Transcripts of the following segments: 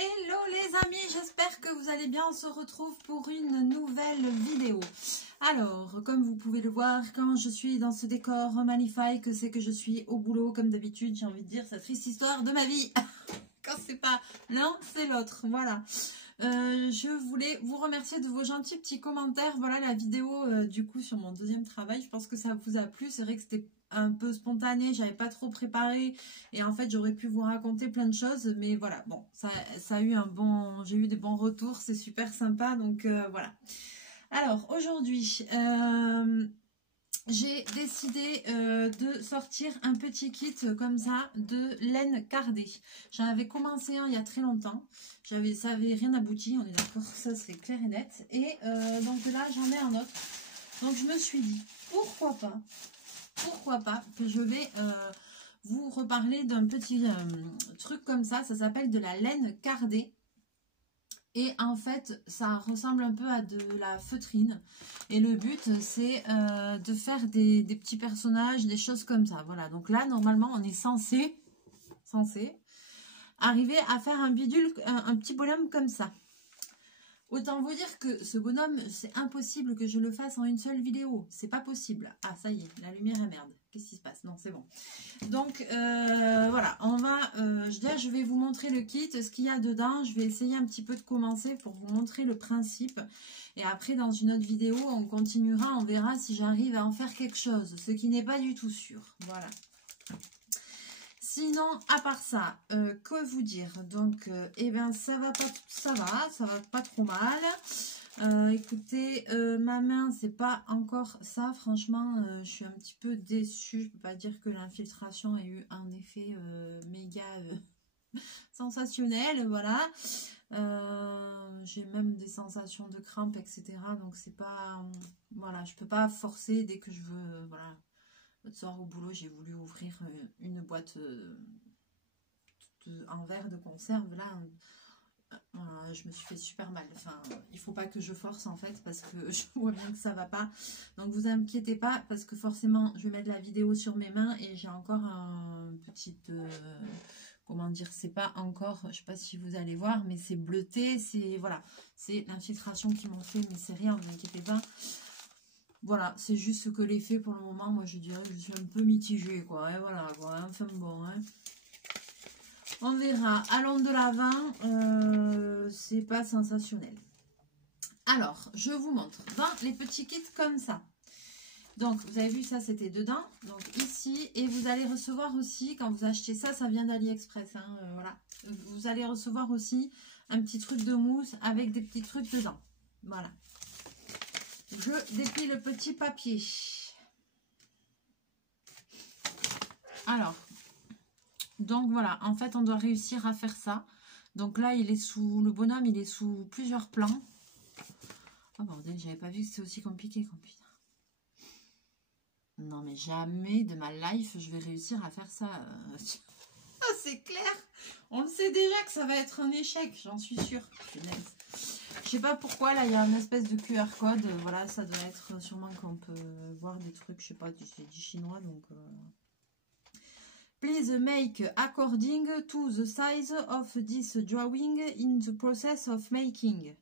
Hello les amis, j'espère que vous allez bien. On se retrouve pour une nouvelle vidéo. Alors, comme vous pouvez le voir, quand je suis dans ce décor magnifique, c'est que je suis au boulot comme d'habitude. J'ai envie de dire cette triste histoire de ma vie. Quand c'est pas l'un, c'est l'autre. Voilà. Je voulais vous remercier de vos gentils petits commentaires. Voilà la vidéo du coup sur mon deuxième travail. Je pense que ça vous a plu. C'est vrai que c'était un peu spontané, j'avais pas trop préparé et en fait j'aurais pu vous raconter plein de choses, mais voilà, bon, ça a eu j'ai eu des bons retours, c'est super sympa, donc voilà. Alors aujourd'hui, j'ai décidé de sortir un petit kit comme ça de laine cardée. J'en avais commencé un il y a très longtemps. Ça avait rien abouti, on est d'accord, ça c'est clair et net. Et donc là j'en ai un autre. Donc je me suis dit, pourquoi pas que je vais vous reparler d'un petit truc comme ça. Ça s'appelle de la laine cardée. Et en fait, ça ressemble un peu à de la feutrine. Et le but, c'est de faire des petits personnages, des choses comme ça. Voilà, donc là, normalement, on est censé arriver à faire un bidule, un petit bonhomme comme ça. Autant vous dire que ce bonhomme, c'est impossible que je le fasse en une seule vidéo. C'est pas possible. Ah, ça y est, la lumière est merde. Qu'est-ce qui se passe? Non, c'est bon. Donc, voilà, on va... je vais vous montrer le kit, ce qu'il y a dedans. Je vais essayer un petit peu de commencer pour vous montrer le principe. Et après, dans une autre vidéo, on continuera. On verra si j'arrive à en faire quelque chose. Ce qui n'est pas du tout sûr. Voilà. Sinon, à part ça, que vous dire? Donc, eh bien, ça va pas trop mal. Écoutez, ma main, c'est pas encore ça. Franchement, je suis un petit peu déçue. Je peux pas dire que l'infiltration a eu un effet méga sensationnel. Voilà. J'ai même des sensations de crampes, etc. Donc, c'est pas... voilà, je peux pas forcer dès que je veux... voilà. L'autre soir au boulot, j'ai voulu ouvrir une boîte en verre de conserve. Là, je me suis fait super mal. Enfin, il faut pas que je force en fait parce que je vois bien que ça va pas. Donc vous inquiétez pas parce que forcément, je vais mettre la vidéo sur mes mains et j'ai encore un petit... comment dire, c'est pas encore, je sais pas si vous allez voir, mais c'est bleuté. C'est voilà, c'est l'infiltration qu'ils m'ont fait, mais c'est rien, vous inquiétez pas. Voilà, c'est juste que l'effet pour le moment, moi je dirais que je suis un peu mitigée, quoi. Et voilà, quoi. Enfin bon, hein. On verra. Allons de l'avant, c'est pas sensationnel. Alors, je vous montre dans les petits kits comme ça. Donc, vous avez vu, ça c'était dedans. Donc ici, et vous allez recevoir aussi, quand vous achetez ça, ça vient d'AliExpress, hein, voilà. Vous allez recevoir aussi un petit truc de mousse avec des petits trucs dedans. Voilà. Je déplie le petit papier. Alors, donc voilà, en fait, on doit réussir à faire ça. Donc là, il est sous, le bonhomme, il est sous plusieurs plans. Oh bordel, j'avais pas vu que c'était aussi compliqué, putain. Non mais jamais de ma life, je vais réussir à faire ça. C'est clair. On le sait déjà que ça va être un échec, j'en suis sûre. Je sais pas pourquoi, là, il y a une espèce de QR code. Voilà, ça doit être sûrement qu'on peut voir des trucs, je sais pas, c'est du chinois, donc... Please make according to the size of this drawing in the process of making.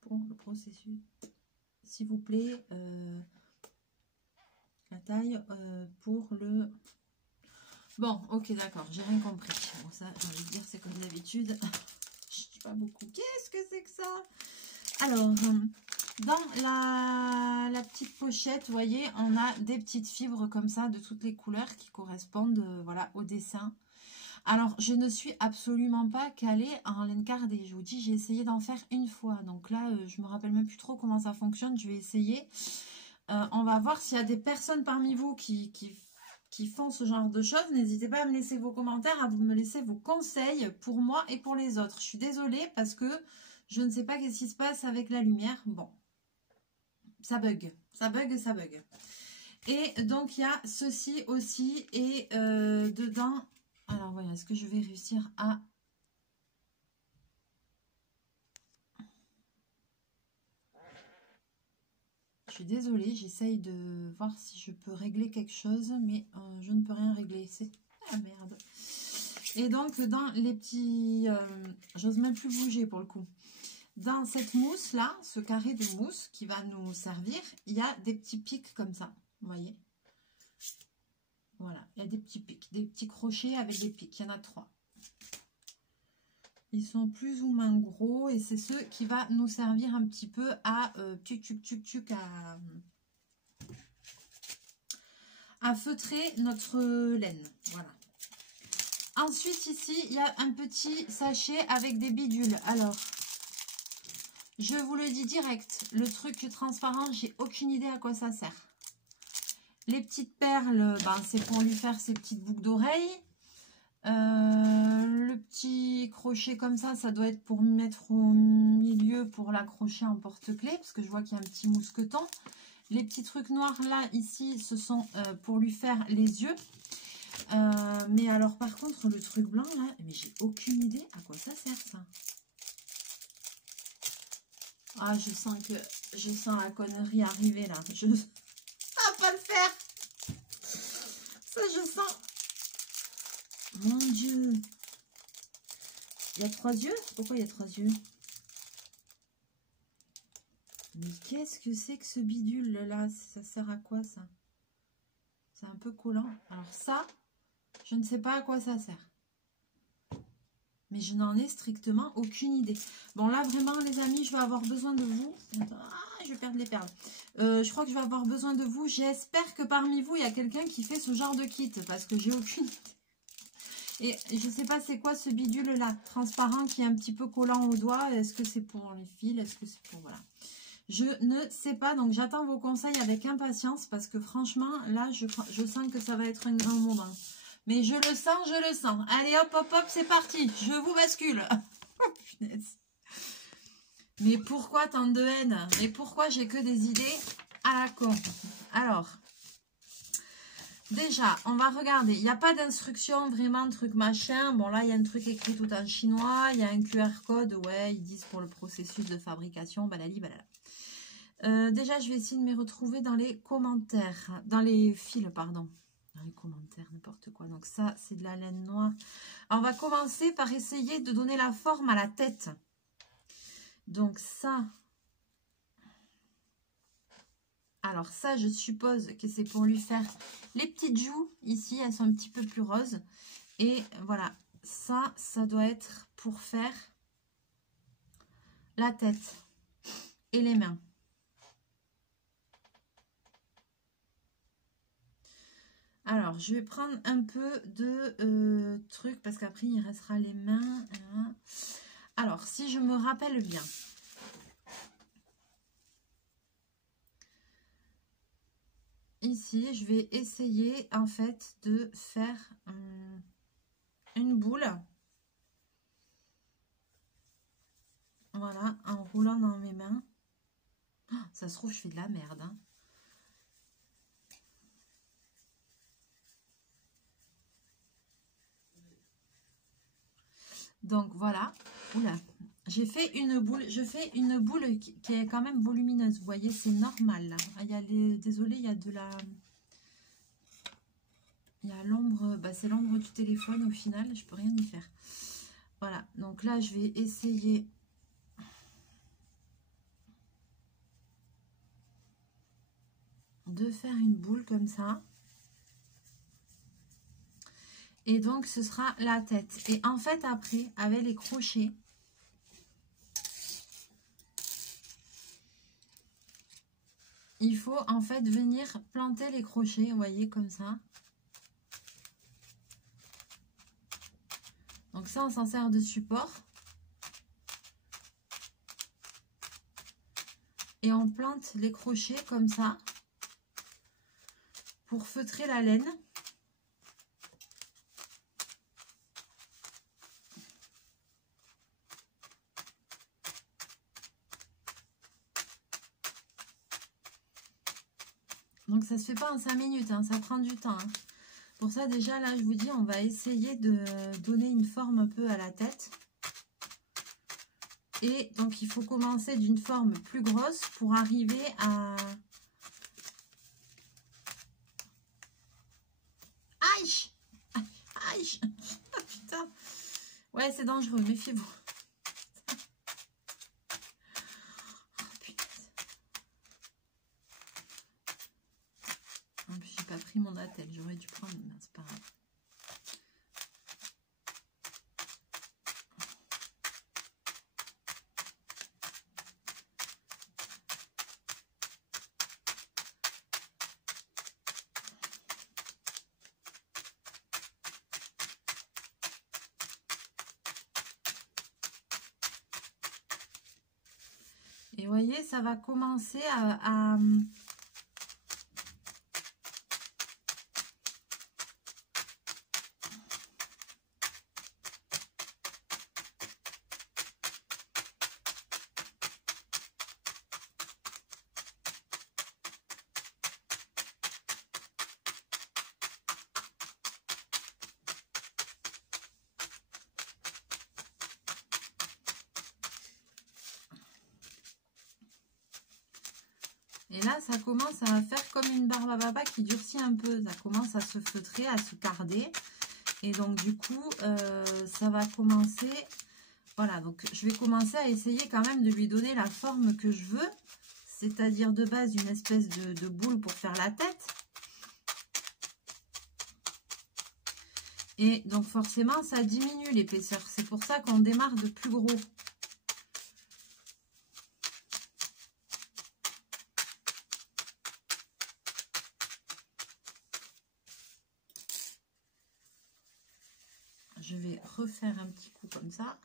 Pour le processus, s'il vous plaît, la taille pour le... Bon, ok, d'accord, j'ai rien compris. Bon, ça, j'ai envie de dire, c'est comme d'habitude. Je dis pas beaucoup. Qu'est-ce que c'est que ça? Alors, dans la petite pochette, vous voyez, on a des petites fibres comme ça, de toutes les couleurs qui correspondent voilà, au dessin. Alors, je ne suis absolument pas calée en laine cardée. Je vous dis, j'ai essayé d'en faire une fois. Donc là, je me rappelle même plus trop comment ça fonctionne. Je vais essayer. On va voir s'il y a des personnes parmi vous qui font ce genre de choses. N'hésitez pas à me laisser vos commentaires, à me laisser vos conseils pour moi et pour les autres. Je suis désolée parce que je ne sais pas qu'est-ce qui se passe avec la lumière. Bon, ça bug. Et donc, il y a ceci aussi. Et dedans... Alors, voilà, est-ce que je vais réussir à... Je suis désolée, j'essaye de voir si je peux régler quelque chose, mais je ne peux rien régler. C'est ah merde. Et donc dans les petits, j'ose même plus bouger pour le coup. Dans cette mousse là, ce carré de mousse qui va nous servir, il y a des petits pics comme ça, vous voyez. Voilà, il y a des petits pics, des petits crochets avec des pics. Il y en a 3. Ils sont plus ou moins gros et c'est ceux qui va nous servir un petit peu à à feutrer notre laine. Voilà. Ensuite ici, il y a un petit sachet avec des bidules. Alors, je vous le dis direct, le truc transparent, j'ai aucune idée à quoi ça sert. Les petites perles, ben, c'est pour lui faire ses petites boucles d'oreilles. Le petit crochet comme ça doit être pour mettre au milieu pour l'accrocher en porte-clés, parce que je vois qu'il y a un petit mousqueton. Les petits trucs noirs là, ici, ce sont pour lui faire les yeux. Mais alors par contre, le truc blanc là, mais j'ai aucune idée à quoi ça sert ça. Ah, je sens la connerie arriver là. Je ne vais pas le faire. Ça, je sens. Mon Dieu. Il y a 3 yeux? Pourquoi il y a 3 yeux? Mais qu'est-ce que c'est que ce bidule là? Ça sert à quoi ça? C'est un peu collant. Alors ça, je ne sais pas à quoi ça sert. Mais je n'en ai strictement aucune idée. Bon là vraiment les amis, je vais avoir besoin de vous. Ah, je vais perdre les perles. Je crois que je vais avoir besoin de vous. J'espère que parmi vous, il y a quelqu'un qui fait ce genre de kit. Parce que j'ai aucune idée. Et je ne sais pas c'est quoi ce bidule là, transparent qui est un petit peu collant au doigt. Est-ce que c'est pour les fils? Est-ce que c'est pour... Voilà. Je ne sais pas, donc j'attends vos conseils avec impatience. Parce que franchement, là, je sens que ça va être un grand moment. Mais je le sens, je le sens. Allez hop, hop, hop, c'est parti. Je vous bascule. Oh, punaise. Mais pourquoi tant de haine? Mais pourquoi j'ai que des idées à la con? Alors, déjà, on va regarder. Il n'y a pas d'instruction vraiment, truc machin. Bon, là, il y a un truc écrit tout en chinois. Il y a un QR code. Ouais, ils disent pour le processus de fabrication. Balali, balala. Déjà, je vais essayer de me retrouver dans les commentaires. Dans les fils, pardon. Dans les commentaires, n'importe quoi. Donc ça, c'est de la laine noire. Alors, on va commencer par essayer de donner la forme à la tête. Donc ça... Alors ça, je suppose que c'est pour lui faire les petites joues. Ici, elles sont un petit peu plus roses. Et voilà, ça doit être pour faire la tête et les mains. Alors, je vais prendre un peu de trucs parce qu'après, il restera les mains. Alors, si je me rappelle bien... Ici, je vais essayer en fait de faire une boule. Voilà, en roulant dans mes mains. Oh, ça se trouve, je fais de la merde. Hein. Donc voilà. Oula. J'ai fait une boule. Je fais une boule qui est quand même volumineuse. Vous voyez, c'est normal là. Il y a les... Désolée, il y a de la... Il y a l'ombre. Bah, c'est l'ombre du téléphone au final. Je peux rien y faire. Voilà. Donc là, je vais essayer... de faire une boule comme ça. Et donc, ce sera la tête. Et en fait, après, avec les crochets... Il faut en fait venir planter les crochets, vous voyez, comme ça. Donc ça, on s'en sert de support. Et on plante les crochets comme ça pour feutrer la laine. Donc ça se fait pas en 5 minutes, hein, ça prend du temps. Hein. Pour ça déjà là je vous dis on va essayer de donner une forme un peu à la tête. Et donc il faut commencer d'une forme plus grosse pour arriver à Aïe. Aïe. Aïe. Ah, putain. Ouais, c'est dangereux, méfiez-vous. Oh, putain. En plus, j'ai pas pris mon attel. J'aurais dû prendre, mais c'est pas grave. Et vous voyez, ça va commencer à et là, ça commence à faire comme une barbe à papa qui durcit un peu. Ça commence à se feutrer, à se carder. Et donc, du coup, ça va commencer... Voilà, donc je vais commencer à essayer quand même de lui donner la forme que je veux. C'est-à-dire de base une espèce de boule pour faire la tête. Et donc, forcément, ça diminue l'épaisseur. C'est pour ça qu'on démarre de plus gros. Je vais refaire un petit coup comme ça.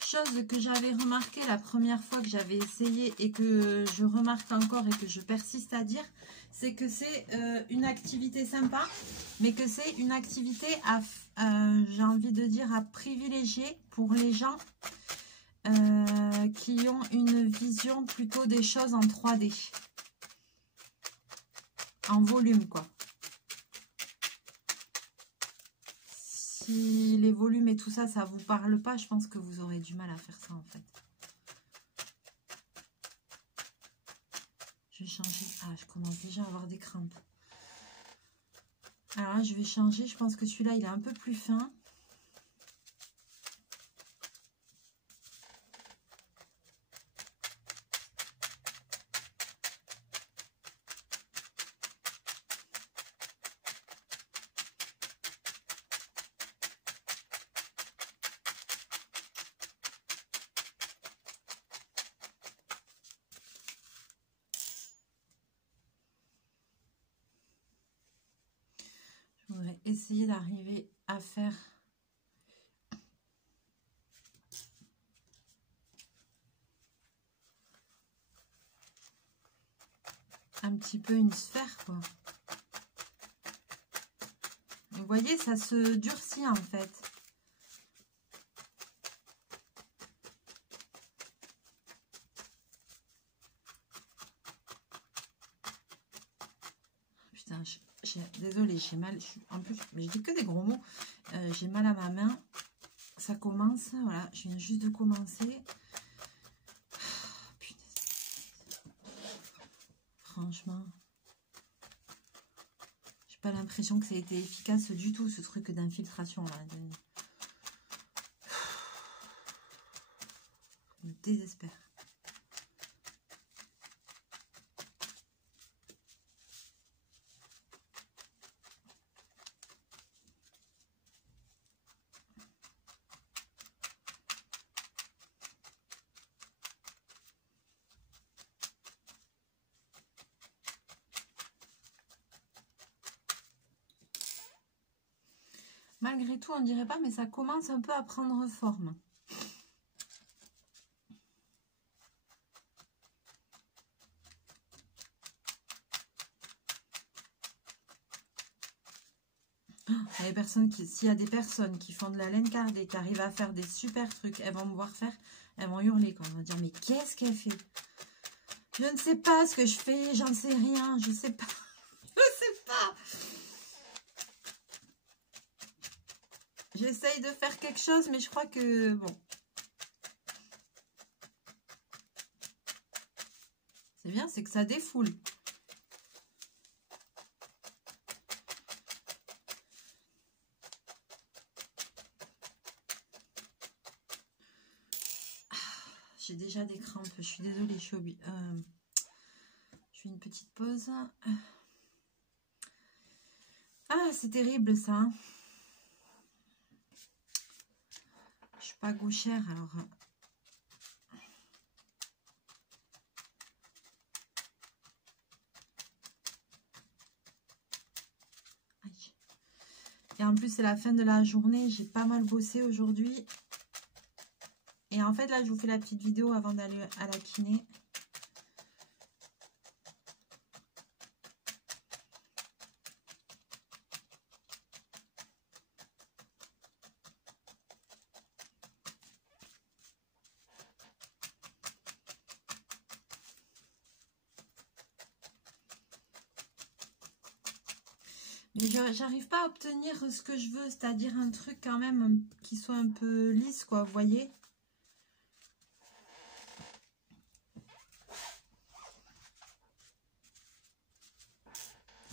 Chose que j'avais remarqué la première fois que j'avais essayé et que je remarque encore et que je persiste à dire, c'est que c'est une activité sympa, mais que c'est une activité à, j'ai envie de dire, à privilégier pour les gens qui ont une vision plutôt des choses en 3D, en volume quoi. Si les volumes et tout ça, ça vous parle pas, je pense que vous aurez du mal à faire ça en fait. Je vais changer. Ah, je commence déjà à avoir des crampes. Alors là, je vais changer. Je pense que celui-là, il est un peu plus fin. Je voudrais essayer d'arriver à faire un petit peu une sphère, quoi. Vous voyez, ça se durcit en fait. Putain, désolée, j'ai mal. En plus, mais je dis que des gros mots. J'ai mal à ma main. Ça commence, voilà, je viens juste de commencer. Putain. Franchement, j'ai pas l'impression que ça a été efficace du tout, ce truc d'infiltration là. Je me désespère. Malgré tout, on dirait pas, mais ça commence un peu à prendre forme. S'il y a des personnes qui font de la laine cardée, qui arrivent à faire des super trucs, elles vont me voir faire, elles vont hurler quand on va dire, mais qu'est-ce qu'elle fait? Je ne sais pas ce que je fais, j'en sais rien, je sais pas. Je sais pas. J'essaye de faire quelque chose, mais je crois que bon. C'est bien, c'est que ça défoule. J'ai déjà des crampes, je suis désolée, je fais une petite pause. Ah, c'est terrible ça. Hein. Je suis pas gauchère, alors... Aïe. Et en plus, c'est la fin de la journée, j'ai pas mal bossé aujourd'hui. Et en fait, là, je vous fais la petite vidéo avant d'aller à la kiné. Mais j'arrive pas à obtenir ce que je veux, c'est-à-dire un truc quand même qui soit un peu lisse, quoi, vous voyez?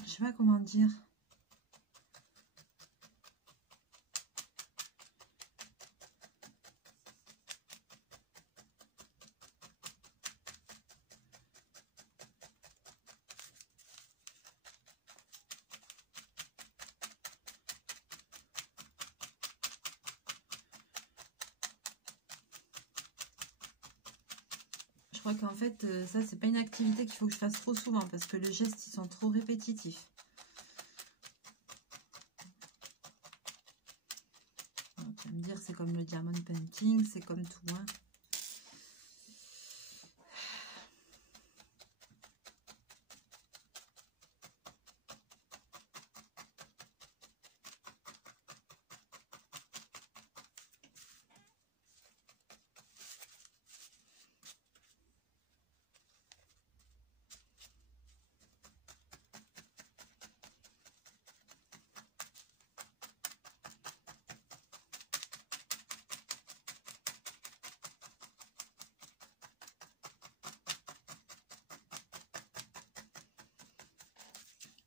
Je sais pas comment dire. Je crois qu'en fait, ça, c'est pas une activité qu'il faut que je fasse trop souvent parce que les gestes, ils sont trop répétitifs. Donc, tu vas me dire, c'est comme le diamond painting, c'est comme tout, hein.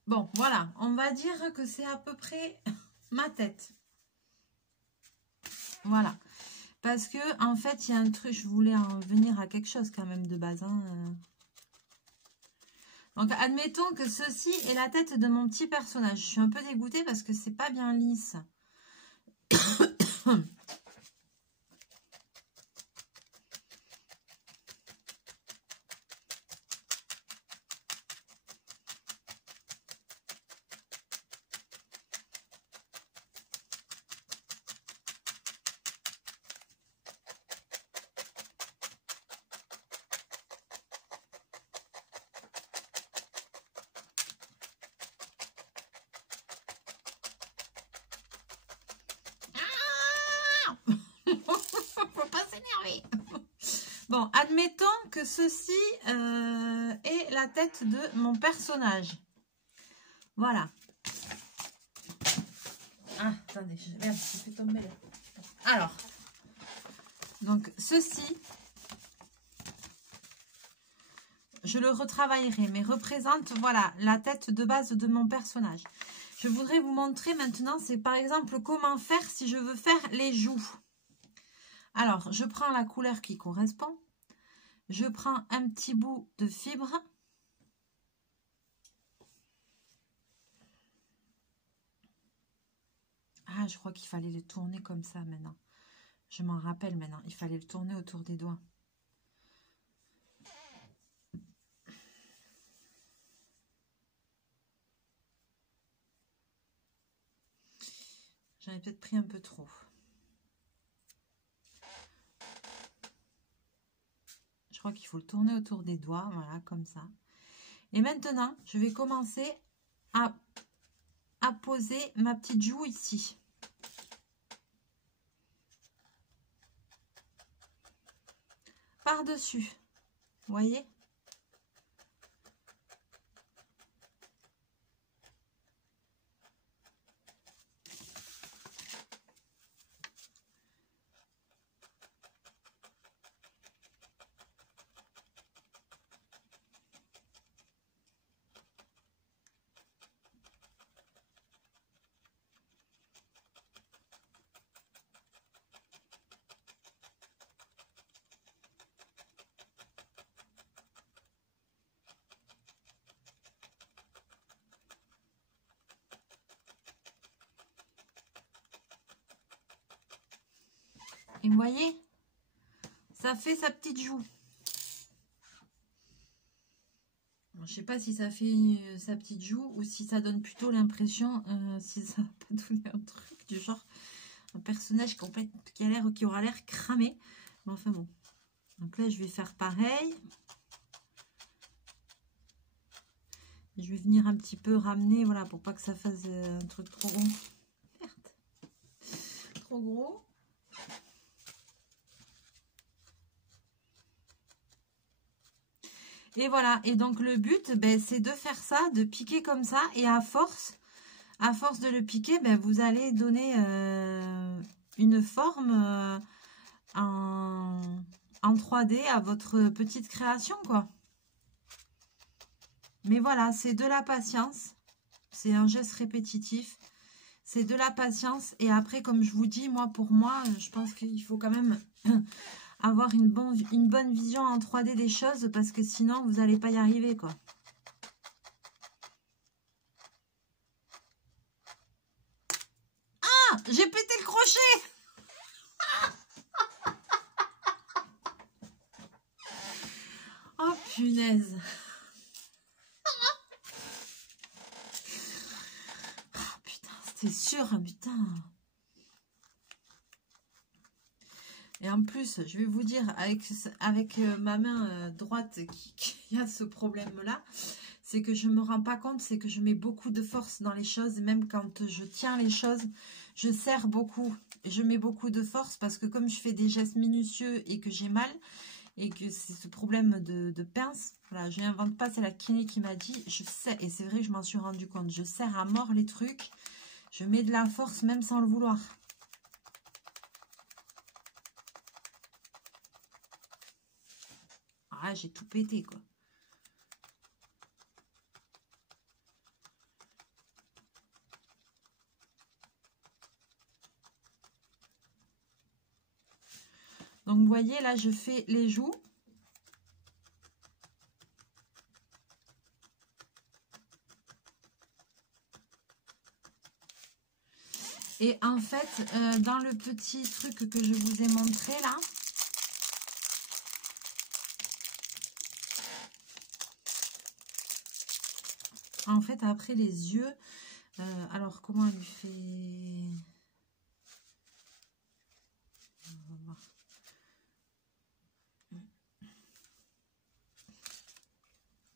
Bon, voilà, on va dire que c'est à peu près ma tête. Voilà. Parce que, en fait, il y a un truc, je voulais en venir à quelque chose quand même de base. Hein. Donc, admettons que ceci est la tête de mon petit personnage. Je suis un peu dégoûtée parce que c'est pas bien lisse. Faut pas s'énerver. Bon, admettons que ceci est la tête de mon personnage. Voilà. Ah, attendez, merde, j'ai fait tomber là. Alors, donc ceci, je le retravaillerai, mais représente, voilà, la tête de base de mon personnage. Je voudrais vous montrer maintenant, c'est par exemple comment faire si je veux faire les joues. Alors, je prends la couleur qui correspond. Je prends un petit bout de fibre. Ah, je crois qu'il fallait le tourner comme ça maintenant. Je m'en rappelle maintenant. Il fallait le tourner autour des doigts. J'en ai peut-être pris un peu trop. Je crois qu'il faut le tourner autour des doigts. Voilà, comme ça. Et maintenant, je vais commencer à poser ma petite joue ici. Par-dessus. Vous voyez? Et vous voyez, ça fait sa petite joue. Bon, je sais pas si ça fait sa petite joue ou si ça donne plutôt l'impression, si ça va pas donner un truc du genre un personnage qui aura l'air cramé. Mais enfin bon. Donc là, je vais faire pareil. Je vais venir un petit peu ramener, voilà, pour pas que ça fasse un truc trop gros. Merde. Trop gros. Et voilà. Et donc, le but, ben, c'est de faire ça, de piquer comme ça. Et à force de le piquer, ben, vous allez donner une forme en 3D à votre petite création, quoi. Mais voilà, c'est de la patience. C'est un geste répétitif. C'est de la patience. Et après, comme je vous dis, pour moi, je pense qu'il faut quand même avoir une bonne vision en 3D des choses. Parce que sinon, vous n'allez pas y arriver, quoi. Ah, j'ai pété le crochet. Oh, punaise. C'est sûr, putain. Et en plus, je vais vous dire, avec ma main droite qui a ce problème-là, c'est que je ne me rends pas compte, c'est que je mets beaucoup de force dans les choses. Même quand je tiens les choses, je serre beaucoup. Et je mets beaucoup de force parce que comme je fais des gestes minutieux et que j'ai mal, et que c'est ce problème de pince, voilà, je n'invente pas, c'est la kiné qui m'a dit, je sais, et c'est vrai que je m'en suis rendu compte, je serre à mort les trucs. Je mets de la force même sans le vouloir. Ah, j'ai tout pété, quoi. Donc, vous voyez, là, je fais les joues. Et en fait, dans le petit truc que je vous ai montré là, en fait, après les yeux, alors comment elle lui fait... On va voir.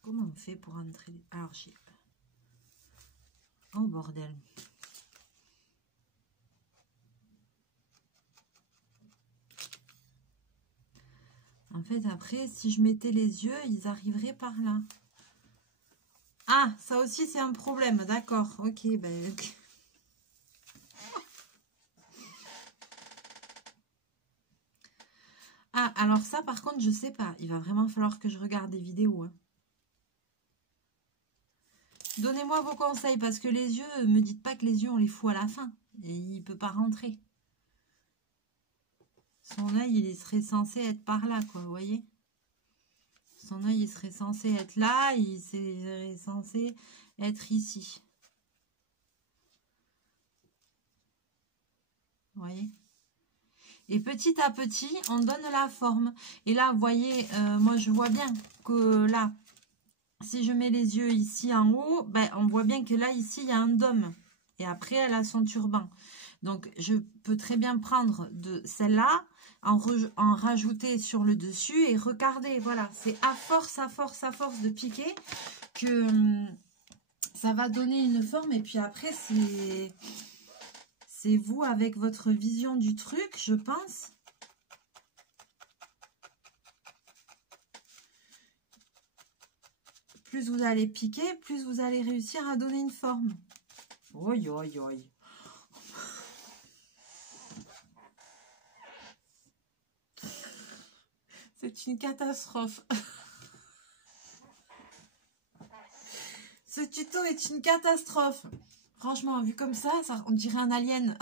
Comment on fait pour entrer... Alors, j'ai... Oh, bordel. En fait, après, si je mettais les yeux, ils arriveraient par là. Ah, ça aussi, c'est un problème. D'accord. Ok, ben... Okay. Ah, alors ça, par contre, je sais pas. Il va vraiment falloir que je regarde des vidéos. Hein. Donnez-moi vos conseils, parce que les yeux, me dites pas que les yeux, on les fout à la fin. Et il peut pas rentrer. Son œil, il serait censé être par là, quoi, vous voyez? Son œil, il serait censé être là, il serait censé être ici. Vous voyez? Et petit à petit, on donne la forme. Et là, vous voyez, moi, je vois bien que là, si je mets les yeux ici en haut, ben, on voit bien que là, ici, il y a un dôme. Et après, elle a son turban. Donc, je peux très bien prendre de celle-là, en rajouter sur le dessus et regarder. Voilà, c'est à force de piquer que ça va donner une forme. Et puis après, c'est vous avec votre vision du truc, je pense. Plus vous allez piquer, plus vous allez réussir à donner une forme. Oi, oi, oi. C'est une catastrophe. Ce tuto est une catastrophe. Franchement, vu comme ça, on dirait un alien.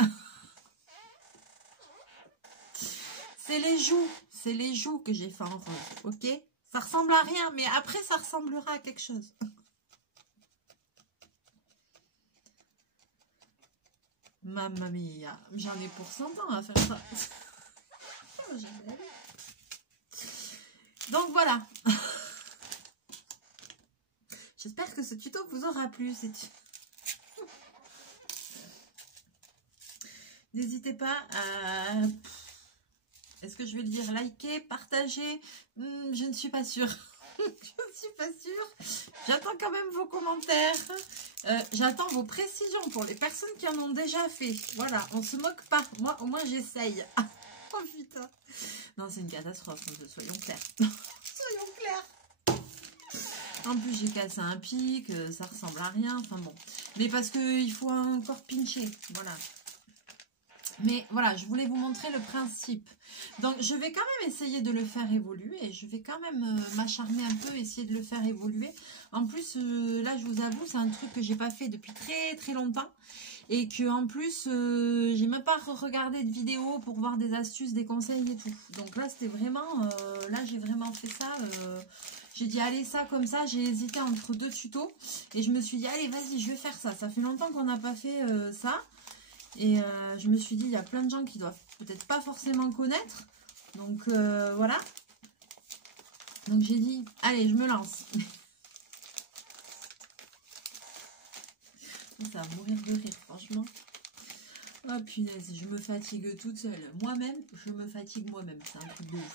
C'est les joues que j'ai fait en rose, ok? Ça ressemble à rien, mais après, ça ressemblera à quelque chose. Mamma mia, j'en ai pour 100 ans à faire ça. Donc voilà. J'espère que ce tuto vous aura plu. N'hésitez pas à... Est-ce que je vais le dire liker, partager? Je ne suis pas sûre. Je ne suis pas sûre. J'attends quand même vos commentaires. J'attends vos précisions pour les personnes qui en ont déjà fait. Voilà, on se moque pas. Moi, au moins, j'essaye. Oh putain. Non, c'est une catastrophe, soyons clairs. Soyons clairs. En plus, j'ai cassé un pic, ça ressemble à rien. Enfin bon. Mais parce qu'il faut encore pincher. Voilà. Mais voilà, je voulais vous montrer le principe. Donc, je vais quand même essayer de le faire évoluer. Je vais quand même m'acharner un peu, essayer de le faire évoluer. En plus, là, je vous avoue, c'est un truc que j'ai pas fait depuis très très longtemps. Et que en plus, j'ai même pas regardé de vidéos pour voir des astuces, des conseils et tout. Donc là, c'était vraiment... là, j'ai vraiment fait ça... j'ai dit, allez, ça comme ça. J'ai hésité entre deux tutos. Et je me suis dit, allez, vas-y, je vais faire ça. Ça fait longtemps qu'on n'a pas fait ça. Et je me suis dit, il y a plein de gens qui doivent peut-être pas forcément connaître. Donc, voilà. Donc, j'ai dit, allez, je me lance. Ça va mourir de rire, franchement. Oh, punaise, je me fatigue toute seule. Moi-même, je me fatigue moi-même. C'est un truc de ouf.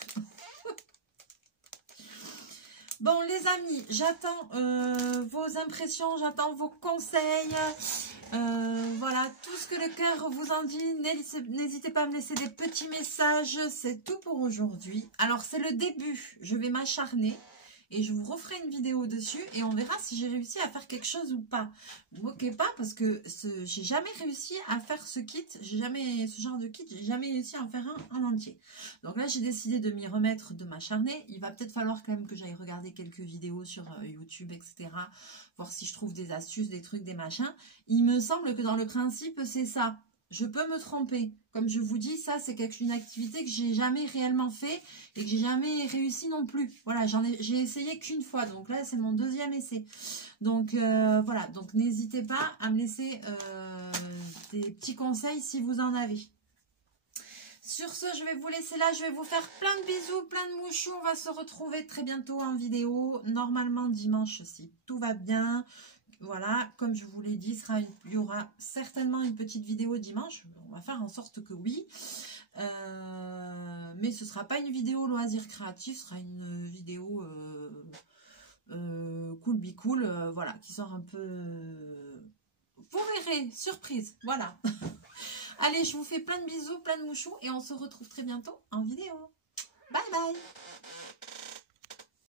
Bon, les amis, j'attends vos impressions, j'attends vos conseils. Voilà, tout ce que le cœur vous en dit, n'hésitez pas à me laisser des petits messages. C'est tout pour aujourd'hui. Alors, c'est le début. Je vais m'acharner et je vous referai une vidéo dessus et on verra si j'ai réussi à faire quelque chose ou pas. Vous moquez pas parce que j'ai jamais réussi à faire ce kit. Ce genre de kit, j'ai jamais réussi à en faire un en entier. Donc là, j'ai décidé de m'y remettre, de m'acharner. Il va peut-être falloir quand même que j'aille regarder quelques vidéos sur YouTube, etc. Voir si je trouve des astuces, des trucs, des machins. Il me semble que dans le principe, c'est ça. Je peux me tromper. Comme je vous dis, ça, c'est une activité que j'ai jamais réellement fait et que j'ai jamais réussi non plus. Voilà, j'ai essayé qu'une fois. Donc là, c'est mon deuxième essai. Donc, voilà. Donc, n'hésitez pas à me laisser des petits conseils si vous en avez. Sur ce, je vais vous laisser là. Je vais vous faire plein de bisous, plein de mouchous. On va se retrouver très bientôt en vidéo. Normalement, dimanche, si tout va bien. Voilà, comme je vous l'ai dit, il y aura certainement une petite vidéo dimanche. On va faire en sorte que oui. Mais ce ne sera pas une vidéo loisir créatif, ce sera une vidéo cool be cool, voilà, qui sort un peu... Vous verrez, surprise, voilà. Allez, je vous fais plein de bisous, plein de mouchous et on se retrouve très bientôt en vidéo. Bye bye.